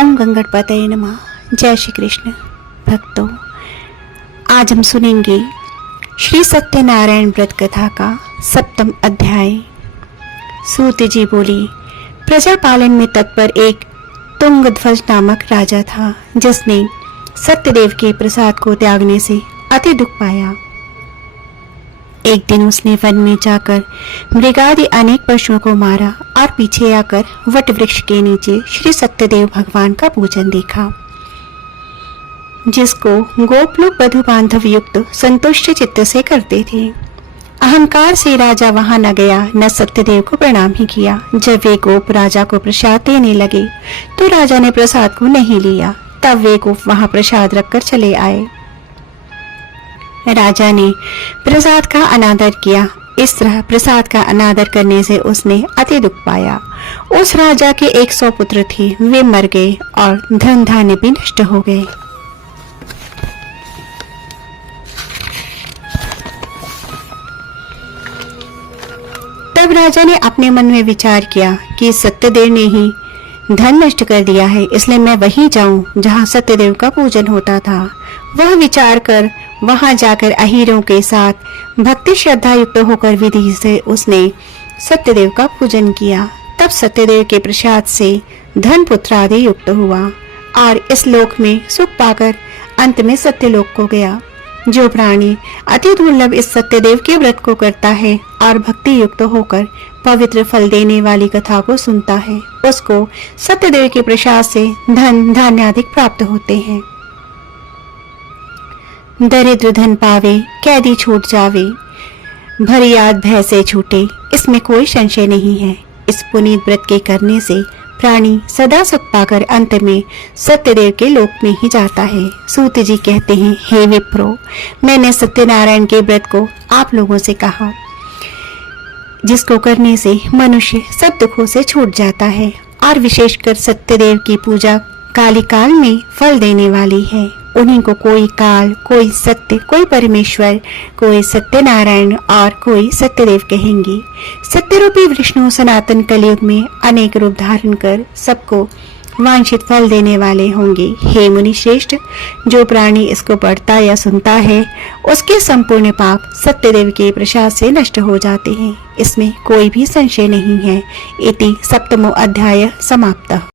ओम गंगणपतये नमः। जय श्री कृष्ण। भक्तों, आज हम सुनेंगे श्री सत्यनारायण व्रत कथा का 7वां अध्याय। सूत जी बोली, प्रजा पालन में तत्पर एक तुंगध्वज नामक राजा था, जिसने सत्यदेव के प्रसाद को त्यागने से अति दुख पाया। एक दिन उसने वन में जाकर मृगादि अनेक पशुओं को मारा और पीछे आकर वट वृक्ष के नीचे श्री सत्यदेव भगवान का पूजन देखा, जिसको गोप लोग बधु बांधव युक्त संतुष्ट चित्त से करते थे। अहंकार से राजा वहां न गया, न सत्यदेव को प्रणाम ही किया। जब वे गोप राजा को प्रसाद देने लगे तो राजा ने प्रसाद को नहीं लिया। तब वे गोप वहां प्रसाद रखकर चले आए। राजा ने प्रसाद का अनादर किया। इस तरह प्रसाद का अनादर करने से उसने अति दुख पाया। उस राजा के 100 पुत्र थे, वे मर गए और धन धान्य भी नष्ट हो गए। तब राजा ने अपने मन में विचार किया कि सत्यदेव ने ही धन नष्ट कर दिया है, इसलिए मैं वहीं जाऊं जहां सत्यदेव का पूजन होता था। वह विचार कर वहां जाकर अहीरों के साथ भक्ति श्रद्धा युक्त होकर विधि से उसने सत्यदेव का पूजन किया। तब सत्यदेव के प्रसाद से धन पुत्र आदि युक्त हुआ और इस लोक में सुख पाकर अंत में सत्यलोक को गया। जो प्राणी अति दुर्लभ इस सत्यदेव के व्रत को करता है और भक्ति युक्त होकर पवित्र फल देने वाली कथा को सुनता है, उसको सत्यदेव के प्रसाद से धन धान्य आदि प्राप्त होते हैं। दरिद्र धन पावे, कैदी छूट जावे, भरी याद भय से छूटे, इसमें कोई संशय नहीं है। इस पुनीत व्रत के करने से प्राणी सदा सुख पाकर अंत में सत्यदेव के लोक में ही जाता है। सूत जी कहते हैं, हे विप्रो, मैंने सत्यनारायण के व्रत को आप लोगों से कहा, जिसको करने से मनुष्य सब दुखों से छूट जाता है और विशेषकर सत्यदेव की पूजा कालिकाल में फल देने वाली है। उन्हीं को कोई काल, कोई सत्य, कोई परमेश्वर, कोई सत्यनारायण और कोई सत्यदेव कहेंगे। सत्यरूपी विष्णु सनातन कलयुग में अनेक रूप धारण कर सबको वांछित फल देने वाले होंगे। हे मुनि श्रेष्ठ, जो प्राणी इसको पढ़ता या सुनता है, उसके संपूर्ण पाप सत्यदेव के प्रसाद से नष्ट हो जाते हैं। इसमें कोई भी संशय नहीं है। इति 7वां अध्याय समाप्त।